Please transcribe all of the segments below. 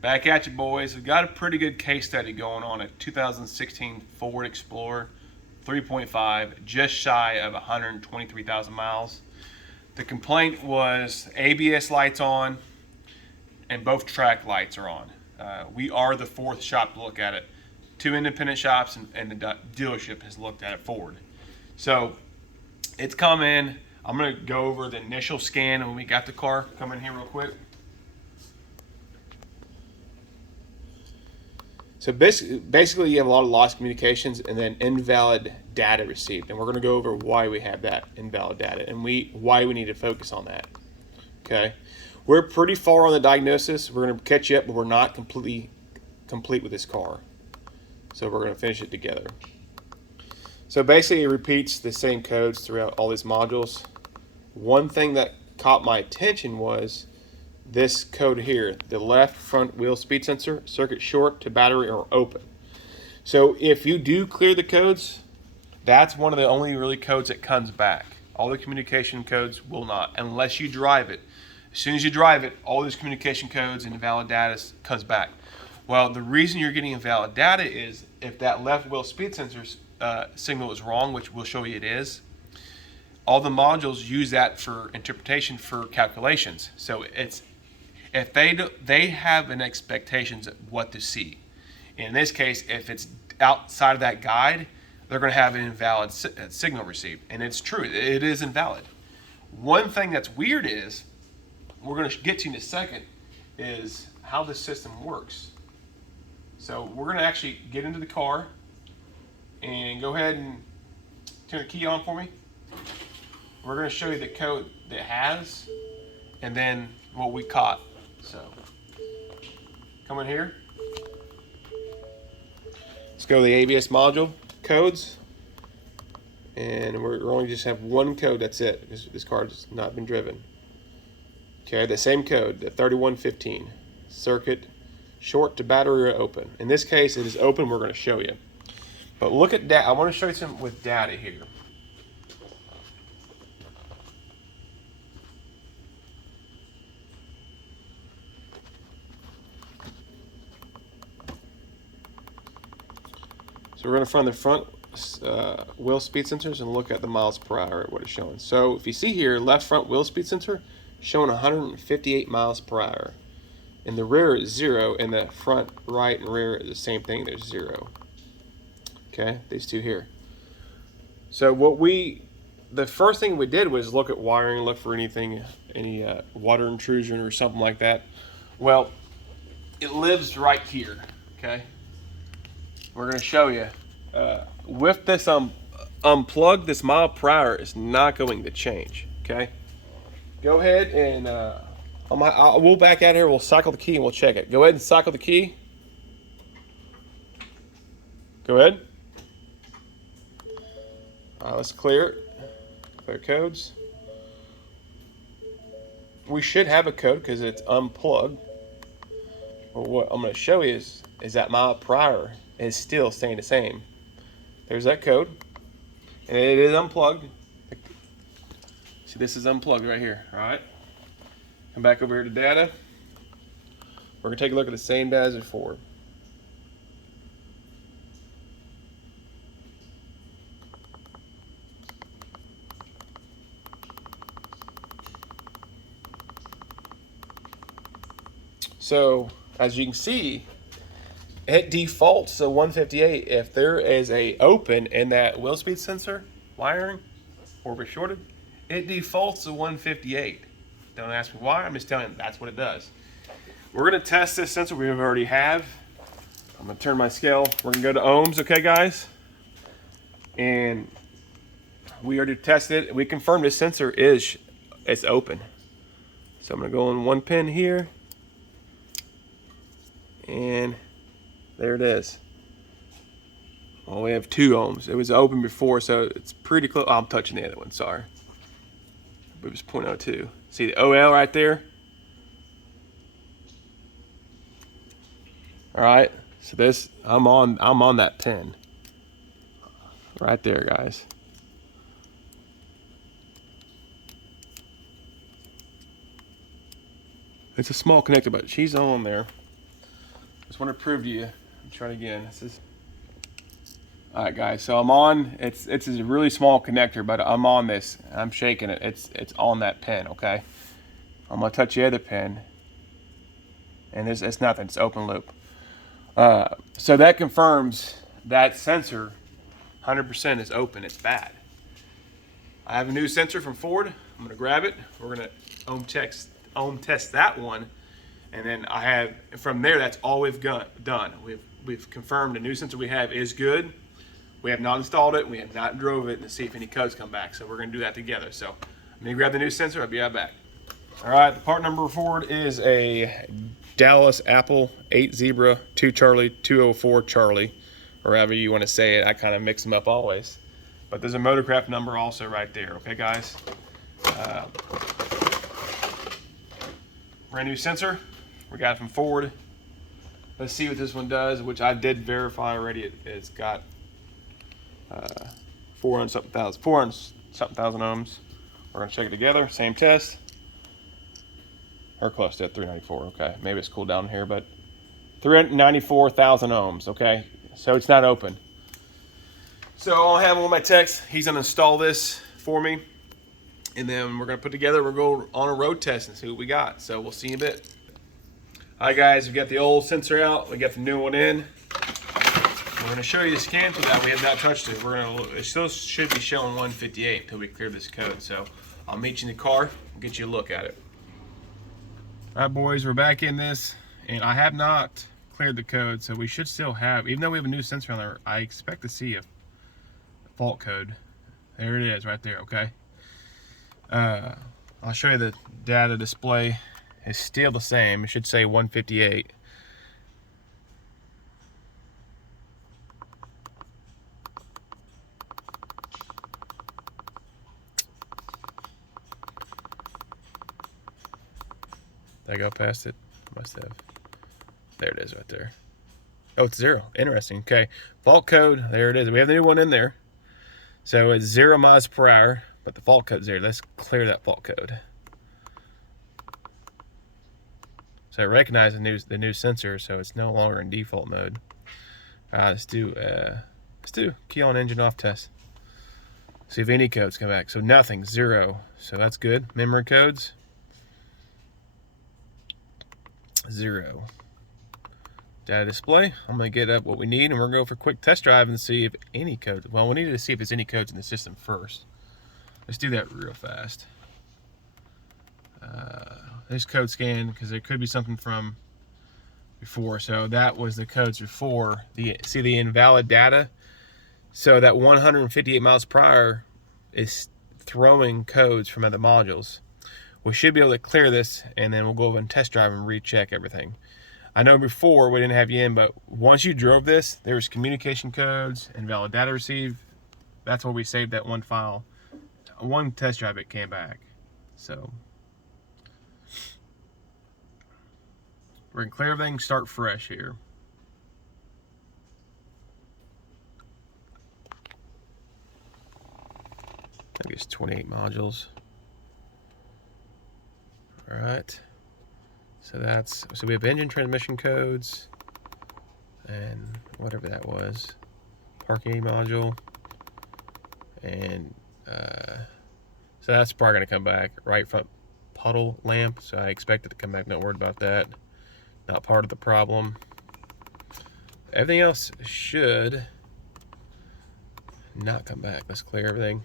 Back at you, boys. We've got a pretty good case study going on. A 2016 Ford Explorer 3.5, just shy of 123,000 miles. The complaint was ABS lights on and both track lights are on. We are the fourth shop to look at it. Two independent shops and the dealership has looked at it, Ford. So it's come in. I'm going to go over the initial scan when we got the car. Come in here real quick. So basically you have a lot of lost communications and then invalid data received. And we're going to go over why we have that invalid data and why we need to focus on that. Okay. We're pretty far on the diagnosis. We're going to catch you up, but we're not completely complete with this car. So we're going to finish it together. So basically it repeats the same codes throughout all these modules. One thing that caught my attention was this code here, the left front wheel speed sensor, circuit short to battery or open. So if you do clear the codes, that's one of the only really codes that comes back. All the communication codes will not, unless you drive it. As soon as you drive it, all these communication codes and invalid data comes back. Well, the reason you're getting invalid data is if that left wheel speed sensor signal is wrong, which we'll show you it is, all the modules use that for interpretation for calculations. So it's if they have an expectations of what to see. In this case, if it's outside of that guide, they're going to have an invalid signal received, and it's true, it is invalid. One thing that's weird is we're going to get to in a second is how the system works. So we're going to actually get into the car and go ahead and turn the key on for me. We're going to show you the code that it has and then what we caught. So come in here. Let's go to the ABS module codes. And we're only just have one code, that's it. This car has not been driven. Okay, the same code, the 3115. Circuit short to battery or open. In this case, it is open, we're going to show you. But look at that. I want to show you something with data here. So we're going to find the front wheel speed sensors and look at the miles per hour, what it's showing. So if you see here, left front wheel speed sensor showing 158 miles per hour. In the rear is 0, and the front right and rear is the same thing, there's 0. Okay, these two here. So the first thing we did was look at wiring, look for any water intrusion or something like that. Well, it lives right here, okay? We're going to show you. With this unplug, this mile per hour is not going to change, okay? Go ahead and we'll back out here, we'll cycle the key and we'll check it. Go ahead and cycle the key. Go ahead. Let's clear it. Clear codes. We should have a code because it's unplugged. But what I'm going to show you is that mile per hour is still staying the same. There's that code. And it is unplugged. See, this is unplugged right here. All right. Come back over here to data. We're going to take a look at the same data as before. So, as you can see, it defaults to 158 if there is a open in that wheel speed sensor wiring or if it's shorted. It defaults to 158. Don't ask me why, I'm just telling you that's what it does. We're going to test this sensor we already have. I'm going to turn my scale. We're going to go to ohms, okay guys? And we already tested it. We confirmed this sensor is open. So I'm going to go on one pin here. And there it is. Well, we have 2 ohms. It was open before, so it's pretty close. Oh, I'm touching the other one, sorry. It was 0.02. See the OL right there? All right, so this, I'm on that pin. Right there, guys. It's a small connector, but she's on there. Just want to prove to you. I'm trying again. All right, guys. So I'm on. It's a really small connector, but I'm on this. I'm shaking it. It's on that pin. Okay. I'm gonna touch the other pin, and it's nothing. It's open loop. So that confirms that sensor 100% is open. It's bad. I have a new sensor from Ford. I'm gonna grab it. We're gonna ohm test that one, and then I have from there. That's all we've done. We've confirmed the new sensor we have is good. We have not installed it. We have not drove it to see if any codes come back. So we're gonna do that together. So I'm gonna grab the new sensor. I'll be right back. All right, the part number Ford is a Dallas Apple 8 Zebra 2 Charlie 204 Charlie, or however you want to say it. I kind of mix them up always. But there's a Motorcraft number also right there, okay guys? Brand new sensor, we got it from Ford. Let's see what this one does, which I did verify already. It's got 400 something thousand ohms. We're gonna check it together, same test. Or close to it, 394, okay. Maybe it's cooled down here, but 394,000 ohms, okay? So it's not open. So I'll have one of my techs, he's gonna install this for me, and then we're gonna put together, we'll go on a road test and see what we got. So we'll see you in a bit. All right guys, we got the old sensor out, we got the new one in. We're gonna show you the scan for that. We have not touched it. It still should be showing 158 until we clear this code. So I'll meet you in the car and get you a look at it. All right, boys, we're back in this, and I have not cleared the code, so we should still have, even though we have a new sensor on there, I expect to see a fault code. There it is, right there, okay? I'll show you the data display. It's still the same. It should say 158. Did I go past it? Must have. There it is right there. Oh, it's 0. Interesting. Okay. Fault code. There it is. We have the new one in there. So it's 0 miles per hour, but the fault code's there. Let's clear that fault code. So I recognize the new sensor, so it's no longer in default mode. Let's do key on engine off test. See if any codes come back. So nothing. 0. So that's good. Memory codes. 0. Data display. I'm going to get up what we need, and we're going to go for a quick test drive and see if any codes. Well, we need to see if there's any codes in the system first. Let's do that real fast. There's code scan because there could be something from before. So that was the codes before. See the invalid data. So that 158 miles per hour is throwing codes from other modules. We should be able to clear this, and then we'll go over and test drive and recheck everything. I know before we didn't have you in, but once you drove this, there was communication codes, invalid data received. That's where we saved that one file. One test drive, it came back. So we're gonna clear everything, start fresh here. I think it's 28 modules. All right, so we have engine transmission codes and whatever that was, parking module, and so that's probably gonna come back. Right front puddle lamp, so I expect it to come back. Not worried about that. Not part of the problem. Everything else should not come back. Let's clear everything.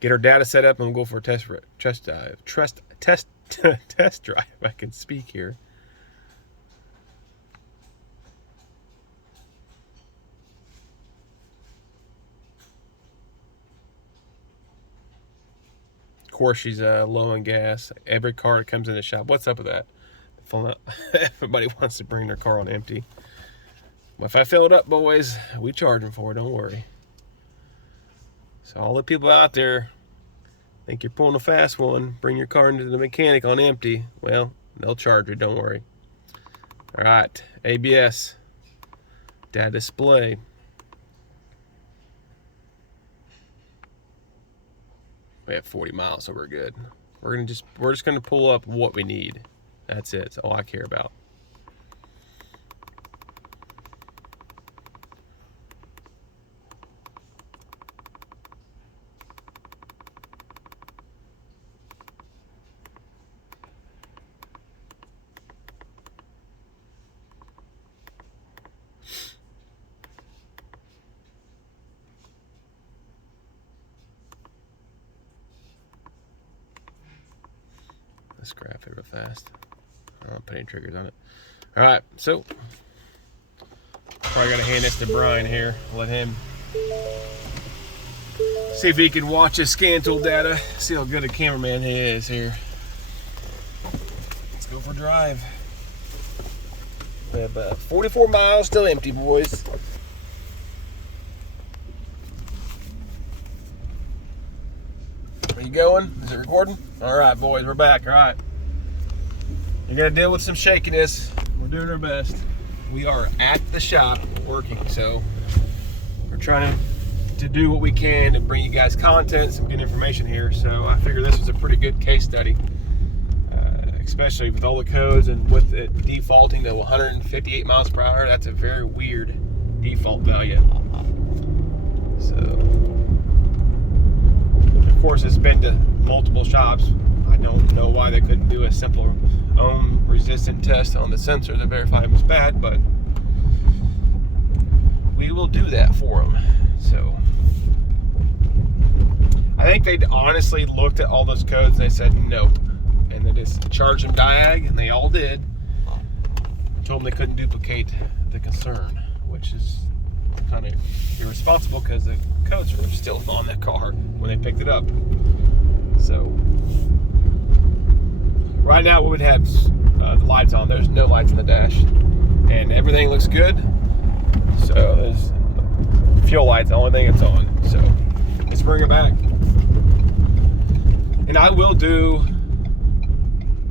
Get our data set up, and we'll go for a test drive. Test drive. I can speak here. Of course, she's low on gas. Every car that comes in the shop. What's up with that? Everybody wants to bring their car on empty. Well, if I fill it up, boys, we charge them for it. Don't worry. So all the people out there think you're pulling a fast one, bring your car into the mechanic on empty. Well, they'll charge you, don't worry. All right, ABS, data display. We have 40 miles, so we're good. We're just gonna pull up what we need. That's it. That's all I care about. Let's scrap it real fast. I don't put any triggers on it. All right, so probably got to hand this to Brian here. Let him see if he can watch his scan tool data. See how good a cameraman he is here. Let's go for a drive. We have 44 miles still empty, boys. Are you going? Is it recording? All right, boys, we're back. All right. You're gonna deal with some shakiness. We're doing our best. We are at the shop working, so we're trying to do what we can to bring you guys content, some good information here. So I figure this was a pretty good case study, especially with all the codes and with it defaulting to 158 miles per hour. That's a very weird default value. So, of course, it's been to multiple shops. I don't know why they couldn't do a simple ohm resistant test on the sensor to verify it was bad, but we will do that for them. So I think they honestly looked at all those codes and they said nope, and they just charged them diag, and they all did. Told them they couldn't duplicate the concern, which is kind of irresponsible because the codes were still on the car when they picked it up. So right now we would have the lights on. There's no lights in the dash, and everything looks good. So there's fuel lights, the only thing it's on. So let's bring it back. And I will do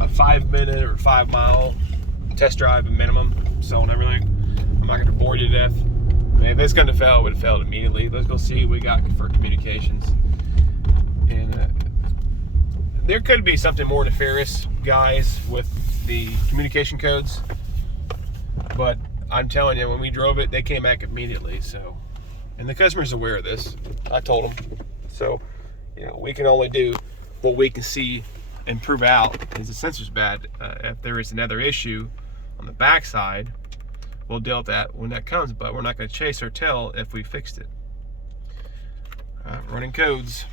a 5-minute or 5-mile test drive, a minimum, so and everything. I'm not going to bore you to death. I mean, if it's going to fail, it would have failed immediately. Let's go see what we got for communications. And there could be something more nefarious, guys, with the communication codes. But I'm telling you, when we drove it, they came back immediately. So, and the customer's aware of this. I told them. So, you know, we can only do what we can see and prove out is the sensor's bad. If there is another issue on the backside, we'll deal with that when that comes, but we're not going to chase our tail if we fixed it. Running codes.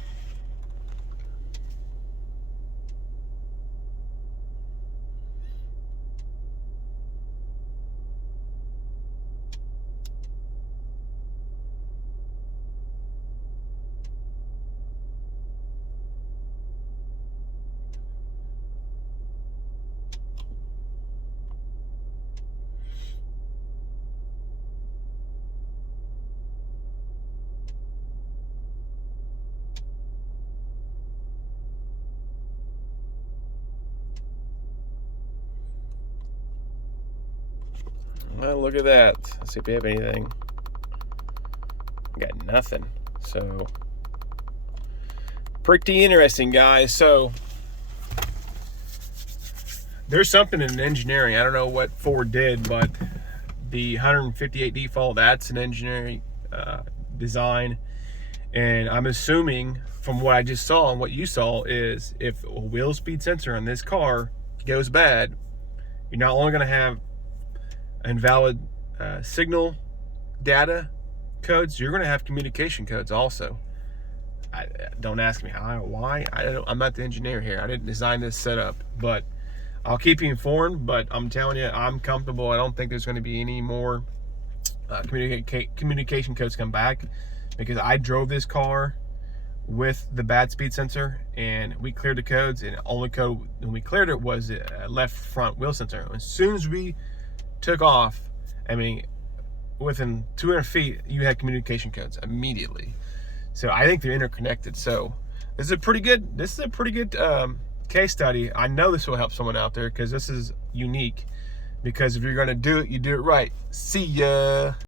Well, look at that. Let's see if we have anything. We got nothing. So, pretty interesting, guys. So, there's something in engineering. I don't know what Ford did, but the 158 default, that's an engineering design. And I'm assuming from what I just saw and what you saw is if a wheel speed sensor on this car goes bad, you're not only going to have invalid signal data codes, you're going to have communication codes also. Don't ask me how, why. I'm not the engineer here. I didn't design this setup, but I'll keep you informed. But I'm telling you, I'm comfortable. I don't think there's going to be any more communication codes come back, because I drove this car with the bad speed sensor and we cleared the codes, and the only code when we cleared it was a left front wheel sensor. As soon as we took off, I mean, within 200 feet, you had communication codes immediately. So I think they're interconnected. So this is a pretty good case study. I know this will help someone out there because this is unique. Because if you're going to do it, you do it right. See ya.